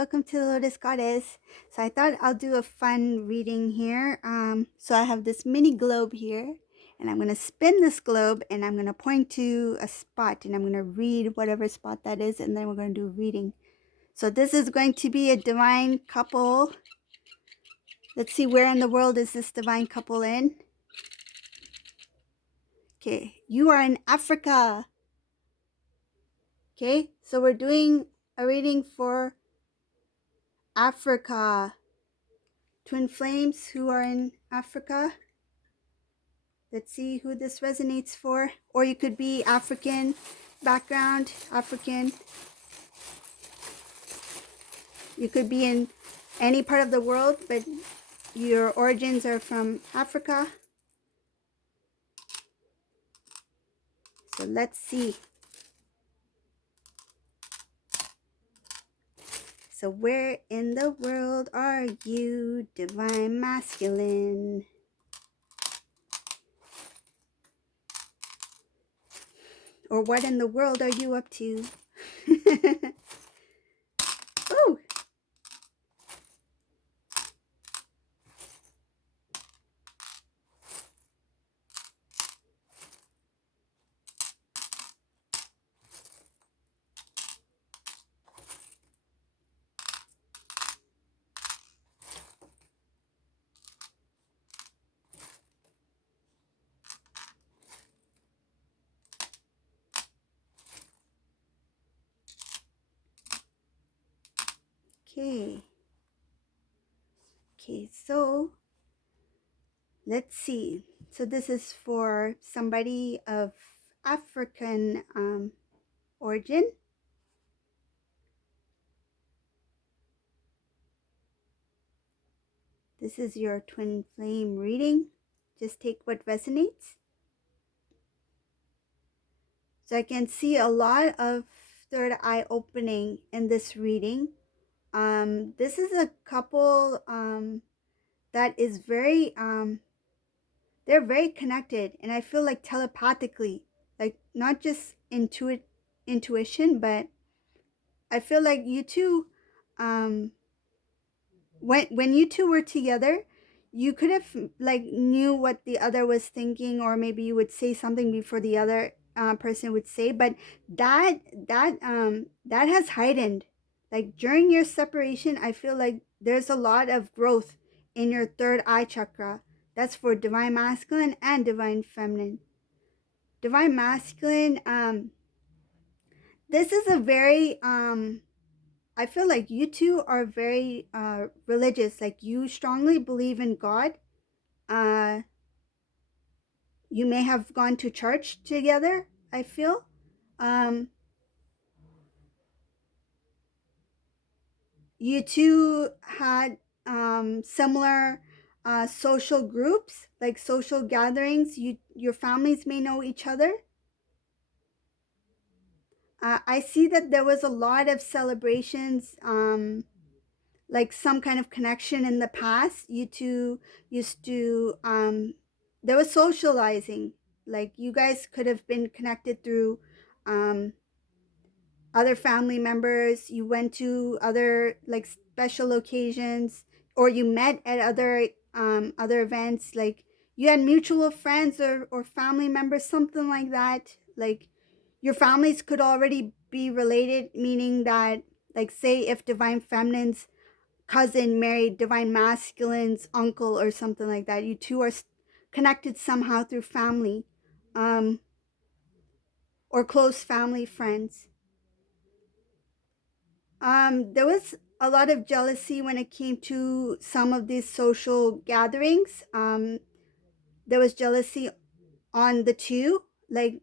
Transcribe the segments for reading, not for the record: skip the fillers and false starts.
welcome to the Lotus Goddess. So I thought I'll do a fun reading here. So I have this mini globe here, and I'm going to spin this globe, and I'm going to point to a spot, and I'm going to read whatever spot that is, and then we're going to do a reading. So this is going to be a divine couple. Let's see, where in the world is this divine couple in? Okay, you are in Africa. Okay, so we're doing a reading for Africa. Twin flames who are in Africa. Let's see who this resonates for. Or you could be African background, African. You could be in any part of the world, but your origins are from Africa. So let's see. So where in the world are you, divine masculine? Or what in the world are you up to? Oh, okay. Okay, so let's see. So this is for somebody of African origin. This is your twin flame reading. Just take what resonates. So I can see a lot of third eye opening in this reading. This is a couple that is very, they're very connected, and I feel like telepathically, like not just intuition, but I feel like you two, when you two were together, you could have like knew what the other was thinking, or maybe you would say something before the other person would say, but that has heightened. Like during your separation, I feel like there's a lot of growth in your third eye chakra. That's for divine masculine and divine feminine. Divine masculine, this is a very I feel like you two are very religious. Like you strongly believe in God. Uh, you may have gone to church together, I feel. Um, you two had similar social groups, like social gatherings. Your families may know each other. I see that there was a lot of celebrations, like some kind of connection in the past. You two used to, there was socializing. Like you guys could have been connected through um, other family members. You went to other like special occasions, or you met at other events. Like you had mutual friends or family members, something like that. Like your families could already be related, meaning that, like, say if divine feminine's cousin married divine masculine's uncle or something like that, you two are connected somehow through family, um, or close family friends. There was a lot of jealousy when it came to some of these social gatherings. There was jealousy on the two. Like,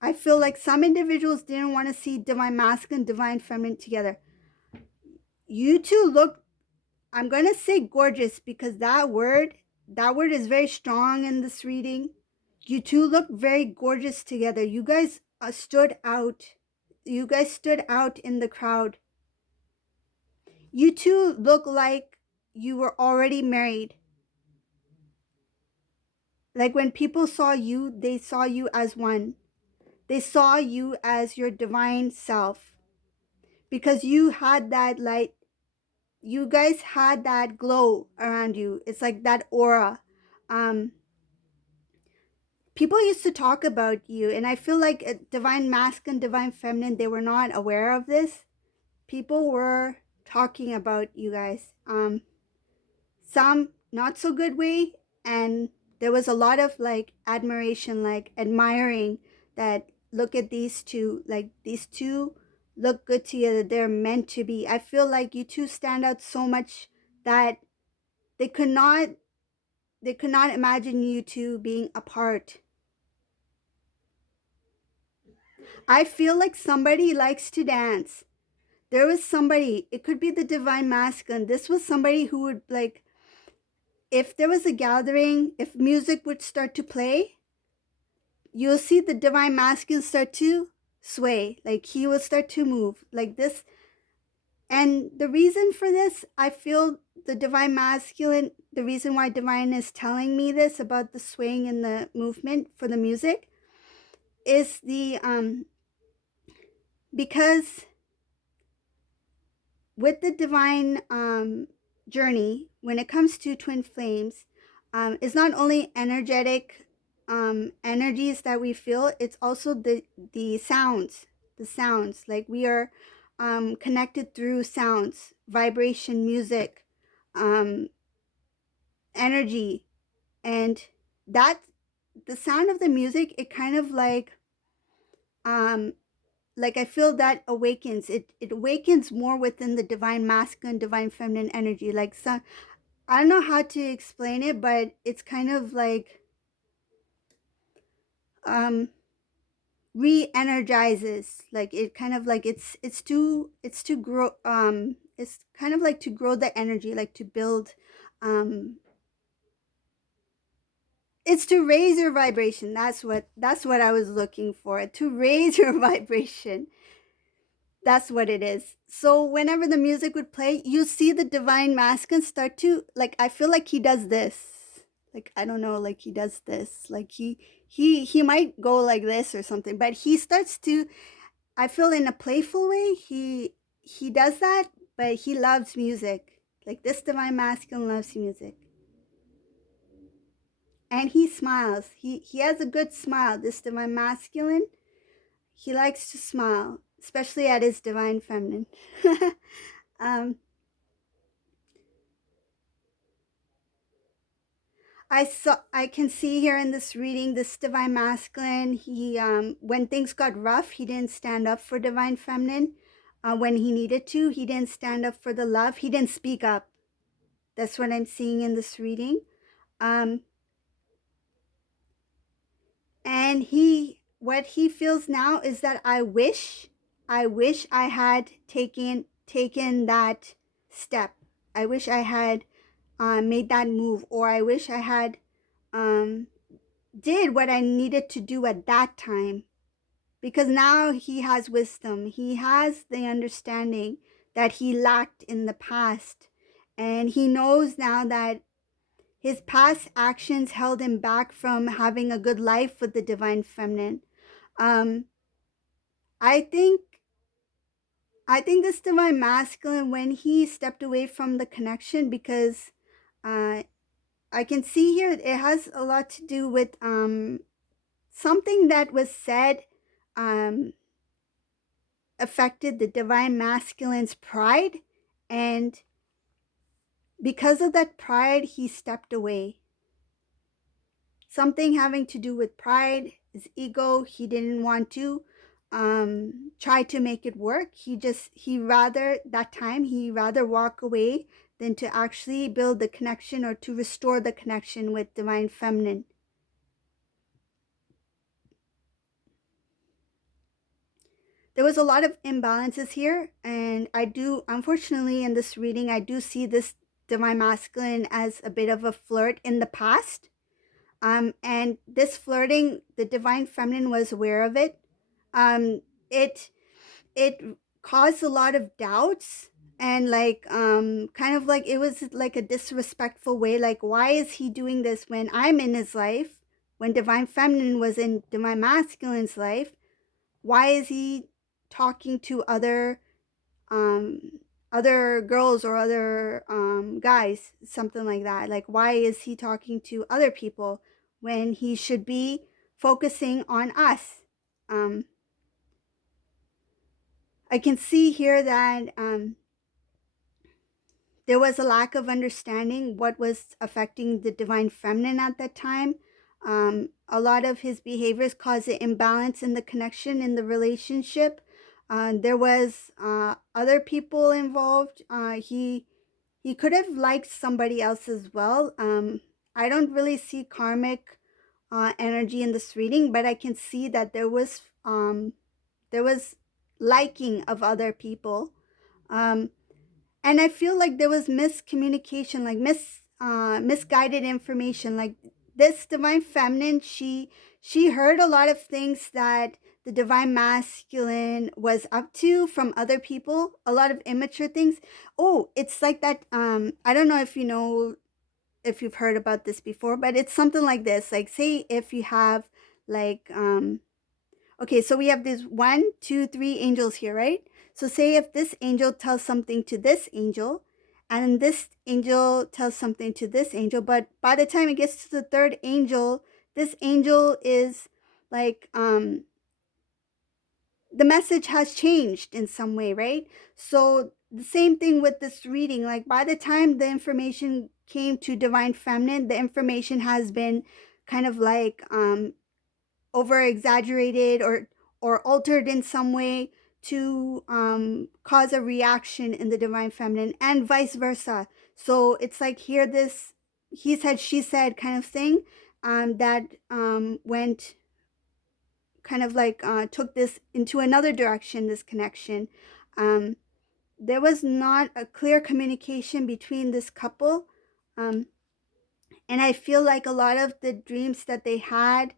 I feel like some individuals didn't want to see divine masculine, divine feminine together. You two look, I'm going to say gorgeous, because that word is very strong in this reading. You two look very gorgeous together. You guys stood out. You guys stood out in the crowd. You two look like you were already married. Like when people saw you, they saw you as one. They saw you as your divine self, because you had that light you guys had that glow around you. It's like that aura. um People used to talk about you, and I feel like divine masculine, divine feminine, they were not aware of this. People were talking about you guys, some not so good way, and there was a lot of like admiration, like admiring that, look at these two, like these two look good together, they're meant to be. I feel like you two stand out so much that they could not they could not imagine you two being apart. I feel like somebody likes to dance. There was somebody, it could be the divine masculine. This was somebody who would like, if there was a gathering, if music would start to play, you'll see the divine masculine start to sway. Like he will start to move like this. And the reason for this, I feel the divine masculine, the reason why divine is telling me this about the swaying and the movement for the music is the because with the divine journey, when it comes to twin flames, it's not only energetic energies that we feel, it's also the sounds, the sounds. Like we are connected through sounds, vibration, music, um, energy, and that the sound of the music, it kind of um, like I feel that awakens it awakens more within the divine masculine, divine feminine energy. Like some, I don't know how to explain it, but it's kind of like um re-energizes. Like it kind of like it's to grow, it's kind of like to grow the energy, like to build, um it's to raise your vibration. That's what I was looking for, to raise your vibration. That's what it is. So whenever the music would play, you see the divine masculine start to, like, I feel like he does this. Like I don't know, like he does this. Like he might go like this or something, but he starts to, I feel in a playful way, he does that, but he loves music. Like this divine masculine loves music. And he smiles. He has a good smile. This divine masculine, he likes to smile, especially at his divine feminine. um, I can see here in this reading, this divine masculine, he when things got rough, he didn't stand up for divine feminine. When he needed to, he didn't stand up for the love. He didn't speak up. That's what I'm seeing in this reading. Um, and what he feels now is that I wish I had taken that step. I wish I had made that move, or I wish I had um, did what I needed to do at that time, because now he has wisdom. He has the understanding that he lacked in the past, and he knows now that his past actions held him back from having a good life with the divine feminine. Um, I think I think this divine masculine, when he stepped away from the connection, because uh, I can see here it has a lot to do with something that was said um, affected the divine masculine's pride, and because of that pride, he stepped away. Something having to do with pride, his ego. He didn't want to try to make it work. He rather, that time, he rather walk away than to actually build the connection or to restore the connection with divine feminine. There was a lot of imbalances here, and I do, unfortunately, in this reading, I do see this divine masculine as a bit of a flirt in the past. And this flirting, the divine feminine was aware of it. Um, it it caused a lot of doubts, and like kind of like it was like a disrespectful way. Like, why is he doing this when I'm in his life? When divine feminine was in divine masculine's life, why is he talking to other um other girls or other guys, something like that. Like, why is he talking to other people when he should be focusing on us? Um, I can see here that there was a lack of understanding what was affecting the divine feminine at that time. A lot of his behaviors caused an imbalance in the connection in the relationship. There was other people involved. He could have liked somebody else as well. I don't really see karmic energy in this reading, but I can see that there was liking of other people. Um, and I feel like there was miscommunication, like misguided information. Like this divine feminine, she heard a lot of things that the divine masculine was up to from other people, a lot of immature things. Oh, it's like that. I don't know if you know, if you've heard about this before, but it's something like this. Like, say if you have like okay, so we have these one, two, three angels here, right? So say if this angel tells something to this angel, and this angel tells something to this angel, but by the time it gets to the third angel, this angel is like the message has changed in some way, right? So the same thing with this reading. Like by the time the information came to divine feminine, the information has been kind of like over exaggerated or altered in some way to cause a reaction in the divine feminine and vice versa. So it's like here this he said she said kind of thing that went kind of like took this into another direction, this connection. um, there was not a clear communication between this couple, um, and I feel like a lot of the dreams that they had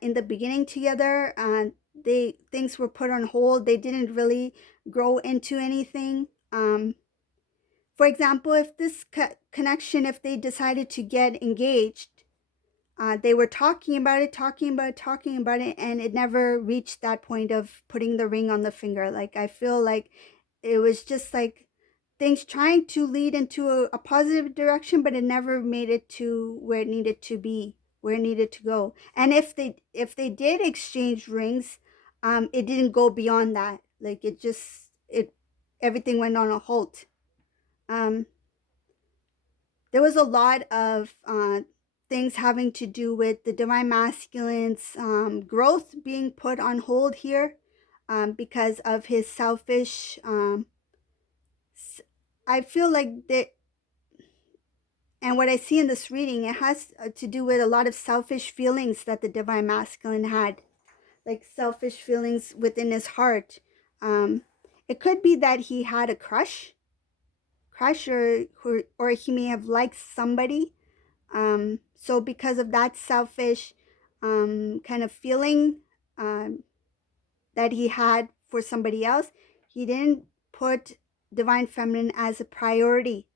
in the beginning together, they things were put on hold. They didn't really grow into anything. For example, if this connection, if they decided to get engaged, they were talking about it, talking about it, and it never reached that point of putting the ring on the finger. Like I feel like it was just like things trying to lead into a positive direction, but it never made it to where it needed to be, where it needed to go. And if they did exchange rings, it didn't go beyond that. Like it just it everything went on a halt. Um, there was a lot of things having to do with the divine masculine's growth being put on hold here because of his selfish. I feel like that, and what I see in this reading, it has to do with a lot of selfish feelings that the divine masculine had, like selfish feelings within his heart. Um, it could be that he had a crush, or he may have liked somebody. So because of that selfish kind of feeling um, that he had for somebody else, he didn't put divine feminine as a priority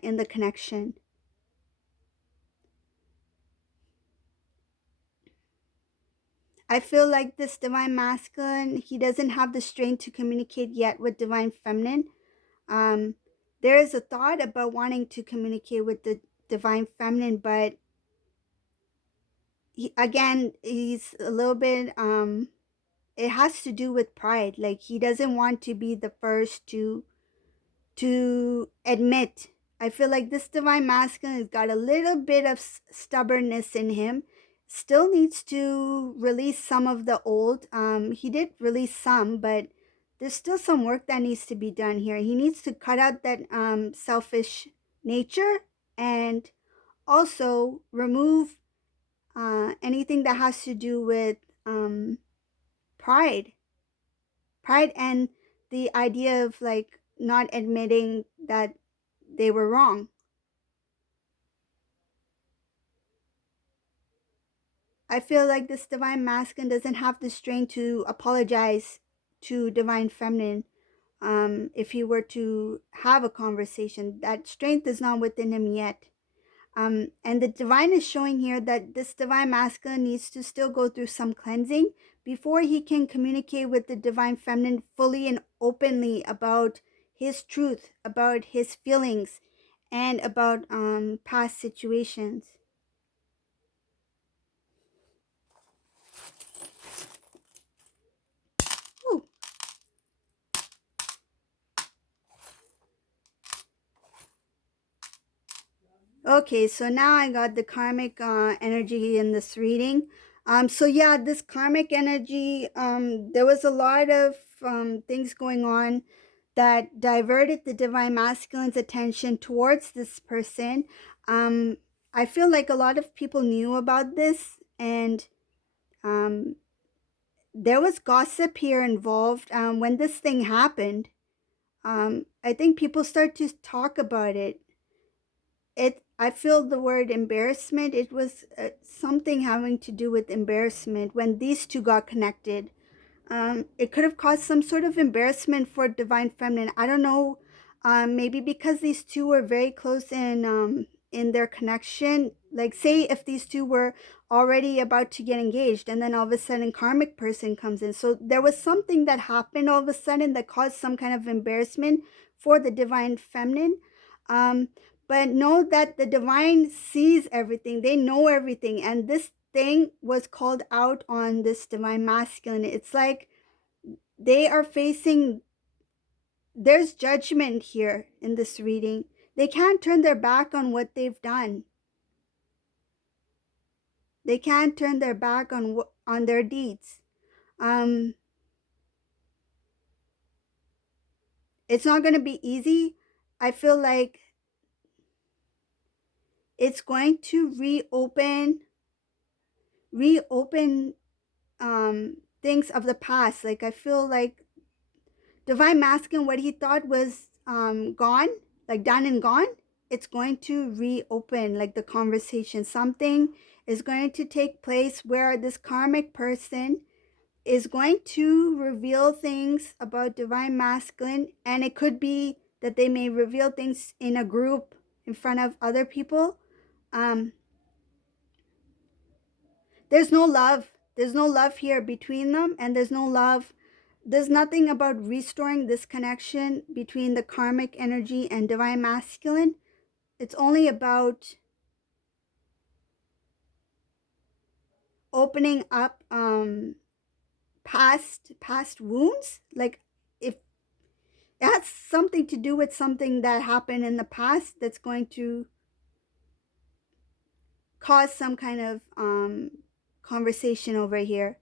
in the connection. I feel like this divine masculine, he doesn't have the strength to communicate yet with divine feminine. Um, there is a thought about wanting to communicate with the divine feminine, but again, he's a little bit it has to do with pride. Like he doesn't want to be the first to admit. I feel like this divine masculine has got a little bit of stubbornness in him. Still needs to release some of the old. He did release some, but there's still some work that needs to be done here. He needs to cut out that selfish nature and also remove anything that has to do with um, pride and the idea of like not admitting that they were wrong. I feel like this divine masculine doesn't have the strength to apologize to divine feminine. If he were to have a conversation, that strength is not within him yet. And the divine is showing here that this divine masculine needs to still go through some cleansing before he can communicate with the divine feminine fully and openly about his truth, about his feelings, and about past situations. Ooh. Okay, so now I got the karmic energy in this reading. So yeah, this karmic energy, there was a lot of things going on that diverted the divine masculine's attention towards this person. Um, I feel like a lot of people knew about this, and um, there was gossip here involved. When this thing happened, I think people start to talk about it. I feel the word embarrassment. It was something having to do with embarrassment when these two got connected. It could have caused some sort of embarrassment for divine feminine. I don't know. Maybe because these two were very close in their connection. Like, say if these two were already about to get engaged, and then all of a sudden karmic person comes in. So there was something that happened all of a sudden that caused some kind of embarrassment for the divine feminine. Um, but know that the divine sees everything. They know everything, and this thing was called out on this divine masculine. It's like they are facing, there's judgment here in this reading. They can't turn their back on what they've done. They can't turn their back on their deeds. Um, it's not going to be easy. I feel like it's going to reopen things of the past. Like, I feel like divine masculine, what he thought was gone, like done and gone, it's going to reopen like the conversation. Something is going to take place where this karmic person is going to reveal things about divine masculine, and it could be that they may reveal things in a group in front of other people. um there's no love. There's no love here between them, and there's no love. There's nothing about restoring this connection between the karmic energy and divine masculine. It's only about opening up past wounds. Like, if it has something to do with something that happened in the past that's going to cause some kind of conversation over here.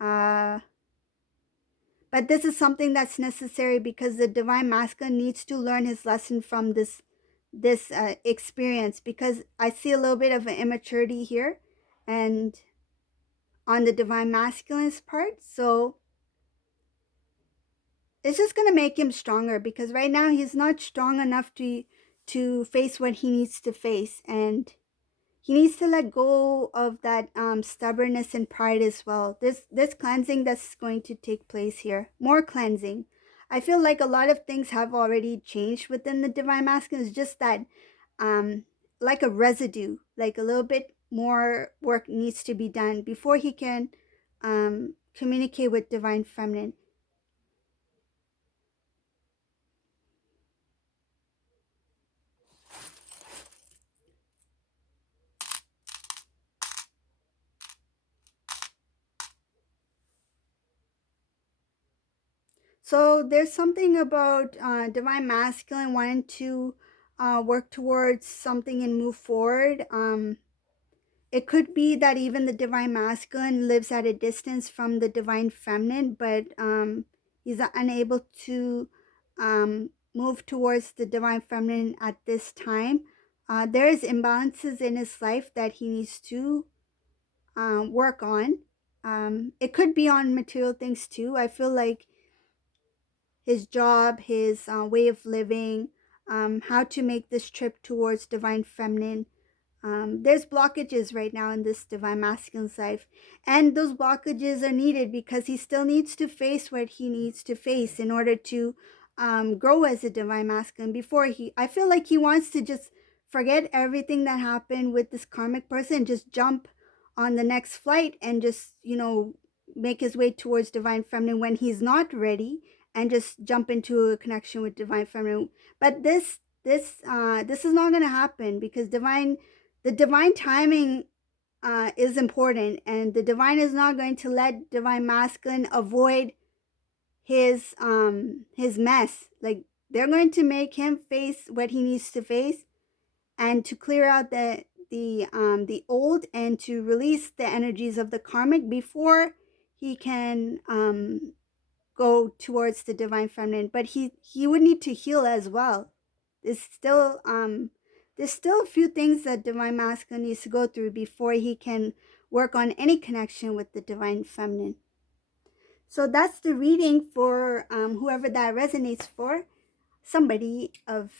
uh But this is something that's necessary because the divine masculine needs to learn his lesson from this experience, because I see a little bit of an immaturity here and on the divine masculine's part. So it's just going to make him stronger, because right now he's not strong enough to face what he needs to face, and he needs to let go of that stubbornness and pride as well. This cleansing that's going to take place here, more cleansing. I feel like a lot of things have already changed within the divine masculine. It's just that um like a residue, like a little bit more work needs to be done before he can communicate with divine feminine. So there's something about divine masculine wanting to work towards something and move forward. It could be that even the divine masculine lives at a distance from the divine feminine, but he's unable to move towards the divine feminine at this time. There is imbalances in his life that he needs to work on. It could be on material things too. I feel like his job, his way of living, how to make this trip towards divine feminine. There's blockages right now in this divine masculine's life, and those blockages are needed because he still needs to face what he needs to face in order to grow as a divine masculine. Before I feel like he wants to just forget everything that happened with this karmic person, just jump on the next flight and just make his way towards divine feminine when he's not ready. and just jump into a connection with divine feminine. But this is not going to happen, because the divine timing is important, and the divine is not going to let divine masculine avoid his mess. Like, they're going to make him face what he needs to face, and to clear out the old, and to release the energies of the karmic before he can go towards the divine feminine. But he would need to heal as well. There's still a few things that divine masculine needs to go through before he can work on any connection with the divine feminine. So that's the reading for whoever that resonates for. Somebody of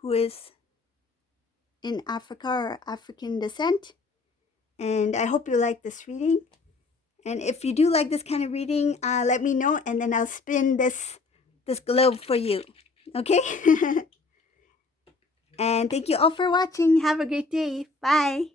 who is in Africa or African descent. And I hope you like this reading. And if you do like this kind of reading, let me know, and then I'll spin this globe for you. Okay? And thank you all for watching. Have a great day. Bye.